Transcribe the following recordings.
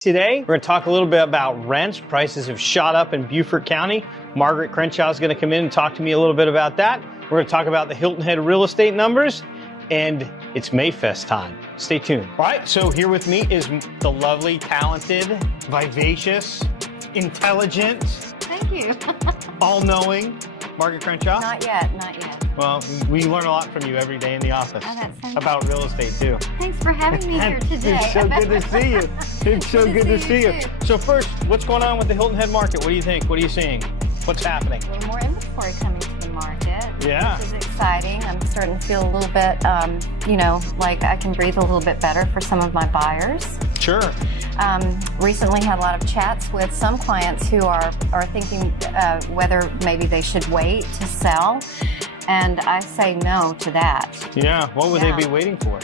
Today, we're going to talk a little bit about rents. Prices have shot up in Beaufort County. Margaret Crenshaw is going to come in and talk to me a little bit about that. We're going to talk about the Hilton Head real estate numbers, and it's Mayfest time. Stay tuned. All right, so here with me is the lovely, talented, vivacious, intelligent, thank you. all-knowing Margaret Crenshaw. Not yet, not yet. Well, we learn a lot from you every day in the office about real estate too. Thanks for having me here today. It's so good to see you. It's so good to see you. So first, what's going on with the Hilton Head market? What do you think? What are you seeing? What's happening? A little more inventory coming to the market. Yeah. This is exciting. I'm starting to feel a little bit, like I can breathe a little bit better for some of my buyers. Sure. Recently had a lot of chats with some clients who are thinking whether maybe they should wait to sell. And I say no to that. Yeah, what would they be waiting for?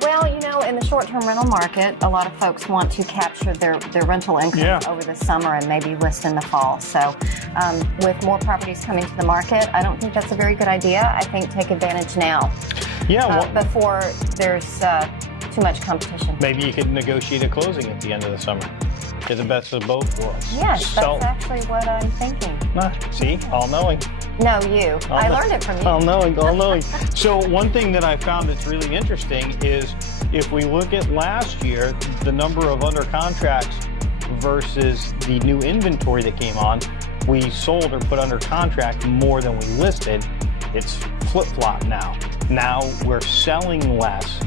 Well, in the short-term rental market, a lot of folks want to capture their rental income over the summer and maybe list in the fall. So with more properties coming to the market, I don't think that's a very good idea. I think take advantage now before there's too much competition. Maybe you could negotiate a closing at the end of the summer. Get the best of both worlds. Yes, that's actually what I'm thinking. See, all-knowing. No, you. I learned it from you. All-knowing. So one thing that I found that's really interesting is if we look at last year, the number of under contracts versus the new inventory that came on, we sold or put under contract more than we listed. It's flip-flop now. Now we're selling less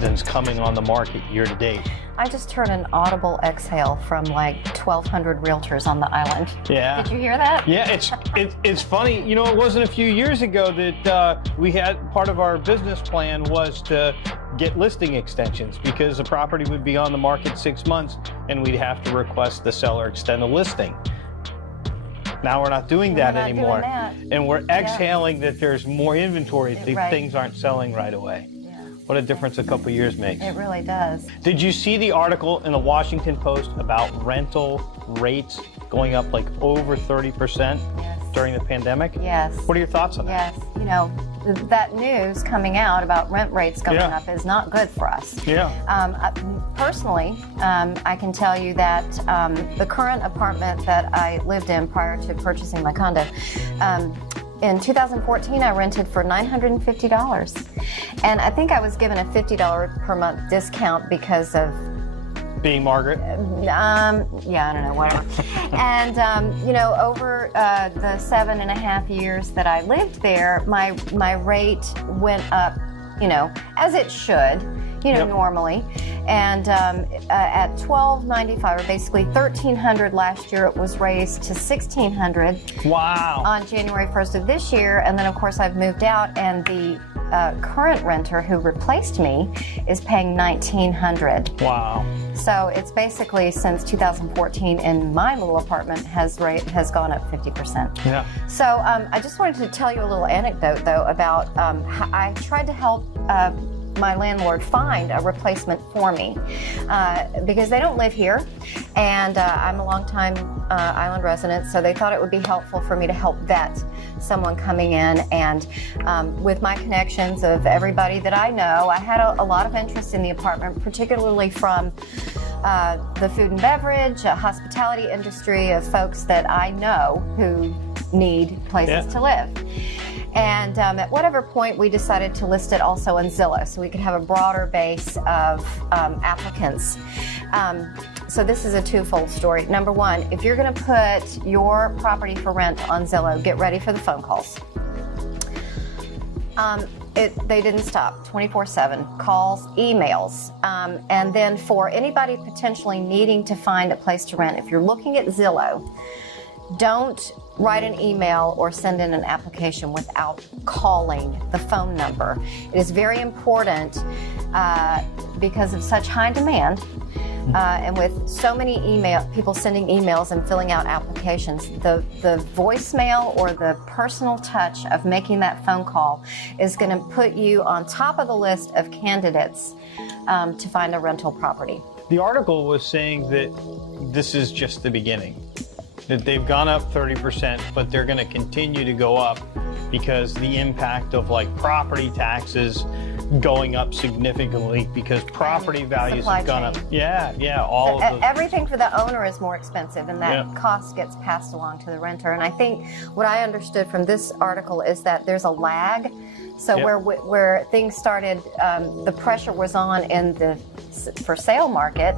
than's coming on the market year to date. I just heard an audible exhale from like 1,200 realtors on the island. Yeah. Did you hear that? Yeah, it's funny. It wasn't a few years ago that we had part of our business plan was to get listing extensions because the property would be on the market 6 months and we'd have to request the seller extend the listing. Now we're not doing that anymore. And we're exhaling that there's more inventory. Things aren't selling right away. What a difference a couple years makes. It really does. Did you see the article in the Washington Post about rental rates going up like over 30% during the pandemic? Yes. What are your thoughts on that? Yes. That news coming out about rent rates going up is not good for us. Yeah. Personally, I can tell you that the current apartment that I lived in prior to purchasing my condo, in 2014, I rented for $950, and I think I was given a $50 per month discount because of being Margaret. I don't know, whatever. And over the 7.5 years that I lived there, my rate went up, as it should. Normally. And at $1,295, or basically $1,300 last year, it was raised to $1,600. Wow. On January 1st of this year. And then, of course, I've moved out, and the current renter who replaced me is paying $1,900. Wow. So it's basically since 2014 in my little apartment has gone up 50%. Yeah. So I just wanted to tell you a little anecdote, though, about how I tried to help my landlord find a replacement for me because they don't live here, and I'm a longtime island resident, so they thought it would be helpful for me to help vet someone coming in. And with my connections of everybody that I know, I had a lot of interest in the apartment, particularly from the food and beverage, hospitality industry, of folks that I know who need places to live. And at whatever point, we decided to list it also on Zillow so we could have a broader base of applicants. So this is a twofold story. Number one, if you're going to put your property for rent on Zillow, get ready for the phone calls. They didn't stop, 24/7, calls, emails. And then for anybody potentially needing to find a place to rent, if you're looking at Zillow, don't write an email or send in an application without calling the phone number. It is very important because of such high demand and with so many people sending emails and filling out applications, the voicemail or the personal touch of making that phone call is going to put you on top of the list of candidates to find a rental property. The article was saying that this is just the beginning. That they've gone up 30%, but they're going to continue to go up because the impact of like property taxes going up significantly because property values supply have gone chain. up. Yeah, all of those. Everything for the owner is more expensive, and that cost gets passed along to the renter. And I think what I understood from this article is that there's a lag. So where things started, the pressure was on in the for sale market.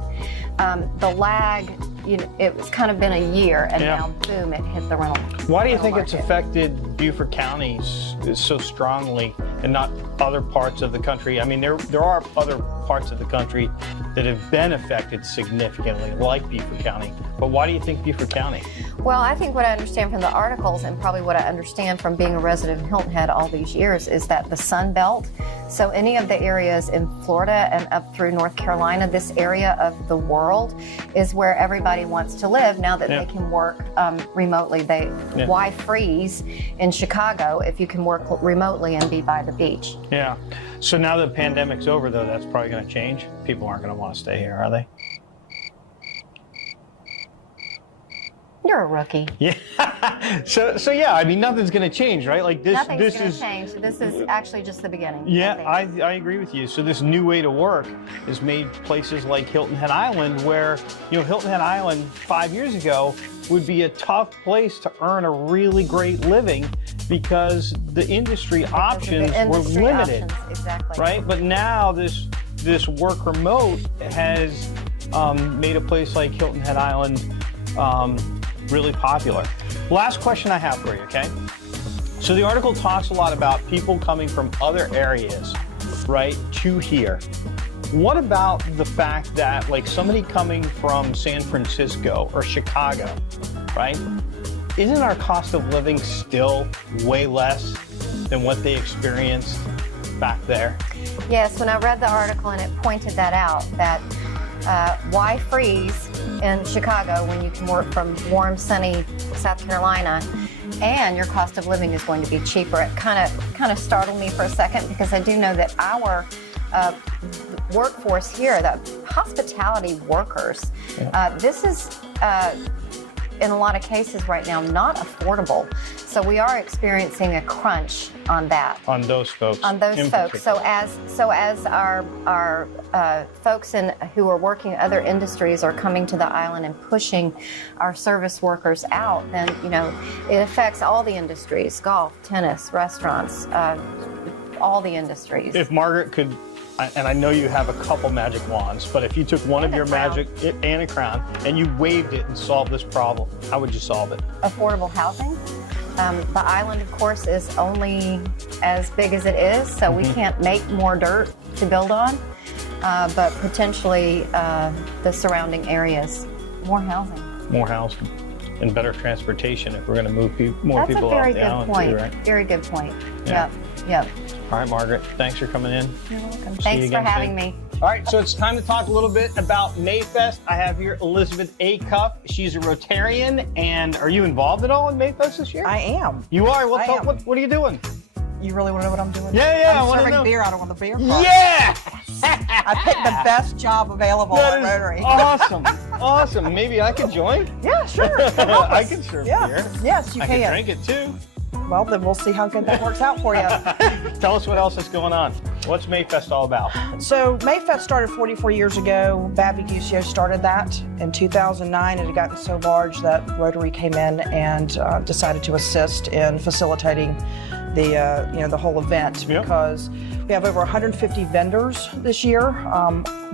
The lag, it was kind of been a year, and now boom, it hit the rental. Why do you think market. it's affected Beaufort County so strongly and not other parts of the country? I mean, there are other parts of the country that have been affected significantly, like Beaufort County. But why do you think Beaufort County? Well, I think what I understand from the articles, and probably what I understand from being a resident of Hilton Head all these years, is that the Sun Belt, so any of the areas in Florida and up through North Carolina, this area of the world is where everybody wants to live now that they can work remotely. Why freeze in Chicago if you can work remotely and be by the beach? Yeah. So now that the pandemic's over, though, that's probably going to change. People aren't going to want to stay here, are they? You're a rookie. Yeah. So yeah, I mean, nothing's going to change, right? Like this. Nothing's going to change. This is actually just the beginning. Yeah, I agree with you. So this new way to work has made places like Hilton Head Island, where Hilton Head Island 5 years ago would be a tough place to earn a really great living because the industry options were limited. Exactly. Right, but now this work remote has made a place like Hilton Head Island really popular. Last question I have for you, okay? So the article talks a lot about people coming from other areas, right, to here. What about the fact that, like, somebody coming from San Francisco or Chicago, right? Isn't our cost of living still way less than what they experienced back there? Yes, when I read the article and it pointed that out, that why freeze in Chicago when you can work from warm, sunny South Carolina, and your cost of living is going to be cheaper? It kind of startled me for a second, because I do know that our workforce here, the hospitality workers, this is in a lot of cases right now not affordable. So we are experiencing a crunch on that. On those folks. On those folks. So as our folks who are working in other industries are coming to the island and pushing our service workers out, then it affects all the industries: golf, tennis, restaurants, all the industries. If Margaret could, and I know you have a couple magic wands, but if you took one of your magic and a crown and you waved it and solved this problem, how would you solve it? Affordable housing. The island, of course, is only as big as it is, so we can't make more dirt to build on, but potentially the surrounding areas. More housing. More housing and better transportation if we're going to move more people off the island too, right? Very good point. Yeah. Yep. All right, Margaret, thanks for coming in. You're welcome. See Thanks you for again having soon. me. All right, so it's time to talk a little bit about Mayfest. I have here Elizabeth A. Cuff. She's a Rotarian, and are you involved at all in Mayfest this year? I am. You are? What are you doing? You really want to know what I'm doing? Yeah, I I'm want to serving know. beer out of one of the beer parks. Yeah! I picked the best job available That at is Rotary. awesome. Maybe I could join. Yeah, sure. Come help I us. can serve Yeah. beer. Yes, you I can. can drink it too. Well, then we'll see how good that works out for you. Tell us what else is going on. What's Mayfest all about? So Mayfest started 44 years ago. Babby Guscio started that in 2009. It had gotten so large that Rotary came in and decided to assist in facilitating the whole event, because we have over 150 vendors this year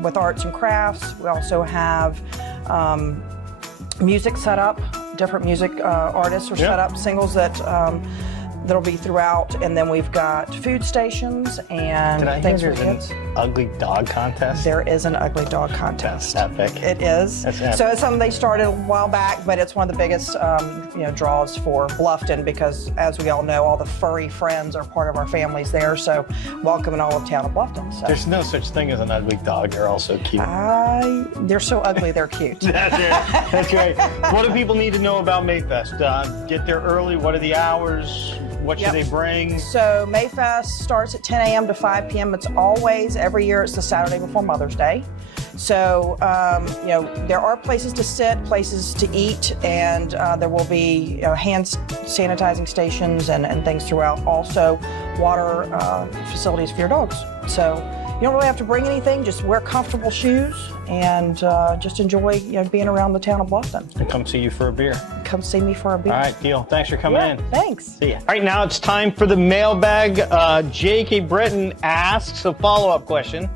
with arts and crafts. We also have music set up. Different music artists are set up, singles that'll be throughout, and then we've got food stations and things for kids. An ugly dog contest? There is an ugly dog contest. That's epic. It is. That's epic. So it's something they started a while back, but it's one of the biggest draws for Bluffton, because as we all know, all the furry friends are part of our families there. So welcoming all of town of Bluffton. So. There's no such thing as an ugly dog. They're all so cute. They're so ugly, they're cute. That's right. That's right. What do people need to know about Mayfest? Get there early. What are the hours? What should they bring? So Mayfest starts at 10 a.m. to 5 p.m. It's always, every year, it's the Saturday before Mother's Day. So, there are places to sit, places to eat, and there will be hand sanitizing stations and things throughout. Also, water facilities for your dogs. So you don't really have to bring anything, just wear comfortable shoes and just enjoy being around the town of Bluffton. And come see you for a beer. Come see me for a beer. All right, deal. Thanks for coming in. Thanks. See ya. All right, now it's time for the mailbag. J.K. Breton asks a follow-up question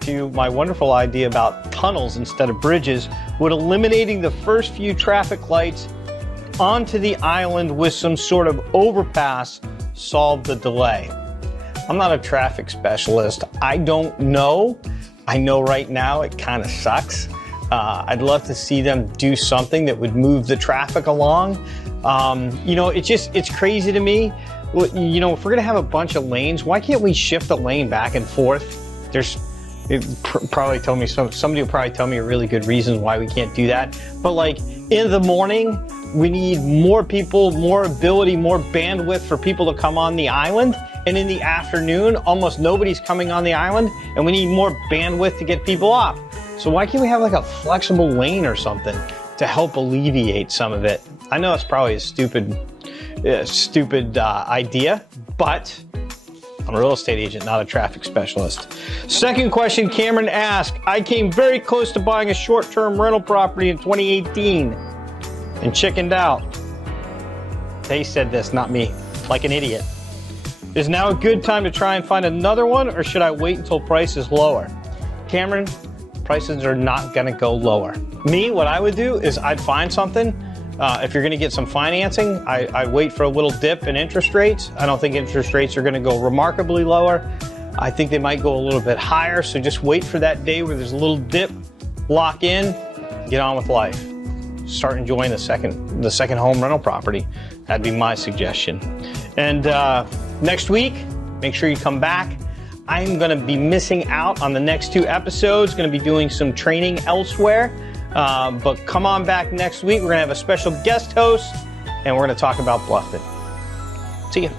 to my wonderful idea about tunnels instead of bridges. Would eliminating the first few traffic lights onto the island with some sort of overpass solve the delay? I'm not a traffic specialist. I don't know. I know right now it kind of sucks. I'd love to see them do something that would move the traffic along. It's crazy to me. If we're gonna have a bunch of lanes, why can't we shift the lane back and forth? Somebody will probably tell me a really good reason why we can't do that. But like in the morning, we need more people, more ability, more bandwidth for people to come on the island. And in the afternoon, almost nobody's coming on the island, and we need more bandwidth to get people off. So why can't we have like a flexible lane or something to help alleviate some of it? I know it's probably a stupid idea, but I'm a real estate agent, not a traffic specialist. Second question, Cameron asked, I came very close to buying a short-term rental property in 2018 and chickened out. They said this, not me, like an idiot. Is now a good time to try and find another one, or should I wait until price is lower? Cameron, prices are not gonna go lower. Me, what I would do is I'd find something. If you're gonna get some financing, I'd wait for a little dip in interest rates. I don't think interest rates are gonna go remarkably lower. I think they might go a little bit higher, so just wait for that day where there's a little dip, lock in, get on with life. Start enjoying the second home rental property. That'd be my suggestion. And next week, make sure you come back. I'm gonna be missing out on the next 2 episodes, gonna be doing some training elsewhere. But come on back next week. We're gonna have a special guest host and we're gonna talk about Bluffton. See ya.